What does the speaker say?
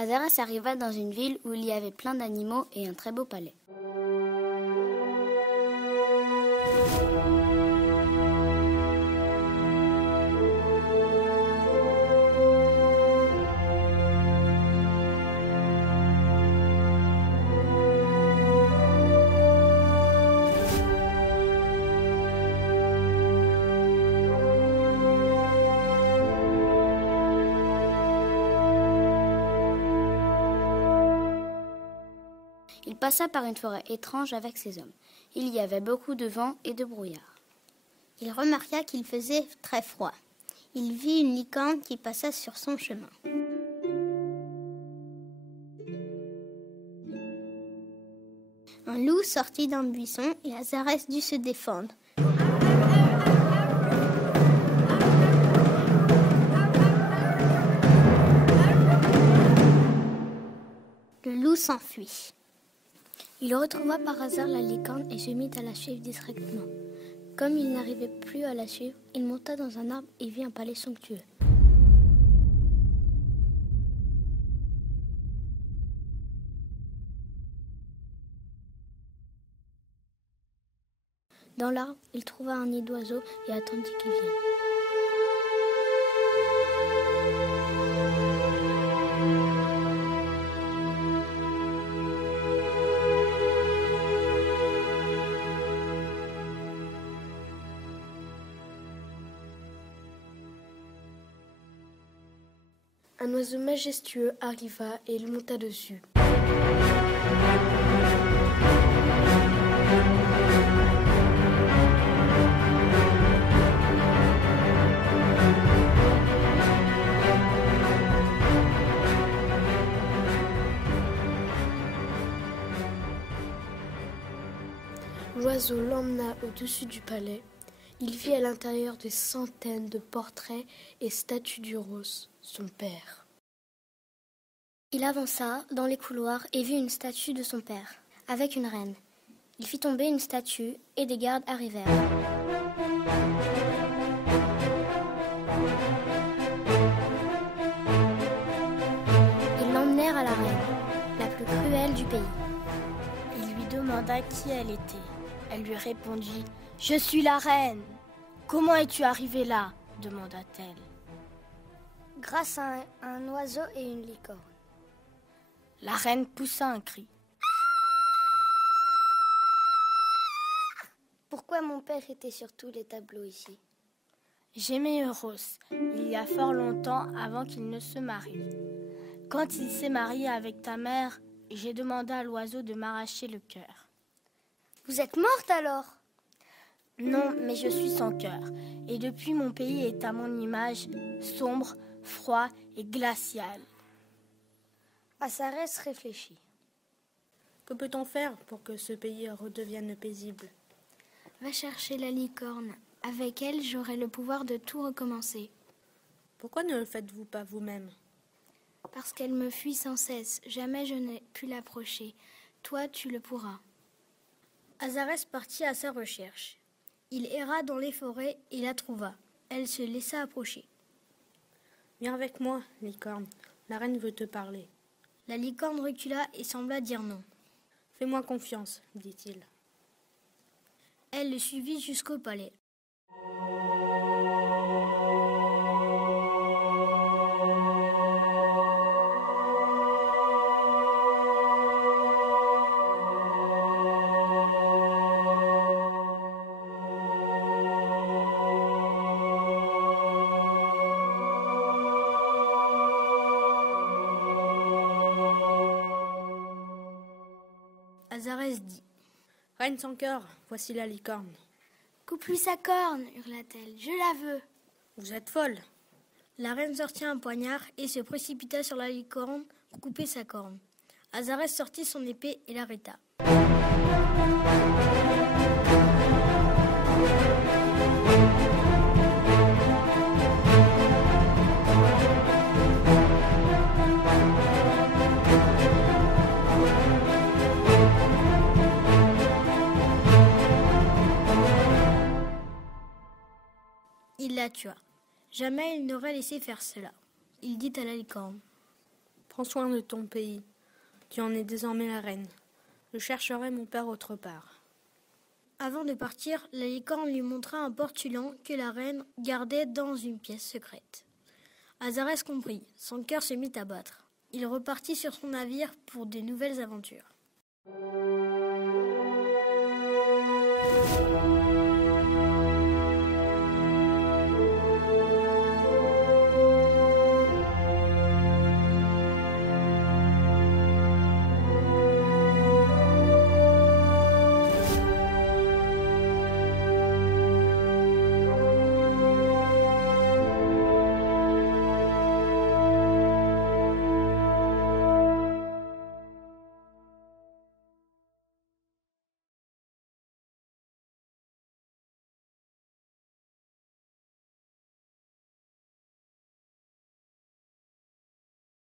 Azarès arriva dans une ville où il y avait plein d'animaux et un très beau palais. Il passa par une forêt étrange avec ses hommes. Il y avait beaucoup de vent et de brouillard. Il remarqua qu'il faisait très froid. Il vit une licorne qui passa sur son chemin. Un loup sortit d'un buisson et Azarès dut se défendre. Le loup s'enfuit. Il retrouva par hasard la licorne et se mit à la suivre distraitement. Comme il n'arrivait plus à la suivre, il monta dans un arbre et vit un palais somptueux. Dans l'arbre, il trouva un nid d'oiseau et attendit qu'il vienne. Un oiseau majestueux arriva et il monta dessus. L'oiseau l'emmena au-dessus du palais. Il vit à l'intérieur des centaines de portraits et statues du roi, son père. Il avança dans les couloirs et vit une statue de son père, avec une reine. Il fit tomber une statue et des gardes arrivèrent. Ils l'emmenèrent à la reine, la plus cruelle du pays. Il lui demanda qui elle était. Elle lui répondit « Je suis la reine !»« Comment es-tu arrivée là ?» demanda-t-elle. « Grâce à un oiseau et une licorne. » La reine poussa un cri. « Pourquoi mon père était sur tous les tableaux ici ?» J'aimais Euros, il y a fort longtemps avant qu'il ne se marie. Quand il s'est marié avec ta mère, j'ai demandé à l'oiseau de m'arracher le cœur. Vous êtes morte alors ? Non, mais je suis sans cœur. Et depuis, mon pays est à mon image, sombre, froid et glacial. Azarès réfléchit. Que peut-on faire pour que ce pays redevienne paisible ? Va chercher la licorne. Avec elle, j'aurai le pouvoir de tout recommencer. Pourquoi ne le faites-vous pas vous-même ? Parce qu'elle me fuit sans cesse. Jamais je n'ai pu l'approcher. Toi, tu le pourras. Azarès partit à sa recherche. Il erra dans les forêts et la trouva. Elle se laissa approcher. Viens avec moi, licorne. La reine veut te parler. La licorne recula et sembla dire non. Fais-moi confiance, dit-il. Elle le suivit jusqu'au palais. Azarès dit « Reine sans cœur, voici la licorne. »« Coupe-lui sa corne, hurla-t-elle, je la veux. »« Vous êtes folle. » La reine sortit un poignard et se précipita sur la licorne pour couper sa corne. Azarès sortit son épée et l'arrêta. Il la tua. Jamais il n'aurait laissé faire cela. Il dit à la licorne. « Prends soin de ton pays. Tu en es désormais la reine. Je chercherai mon père autre part. » Avant de partir, la licorne lui montra un portulan que la reine gardait dans une pièce secrète. Azarès comprit, son cœur se mit à battre. Il repartit sur son navire pour de nouvelles aventures.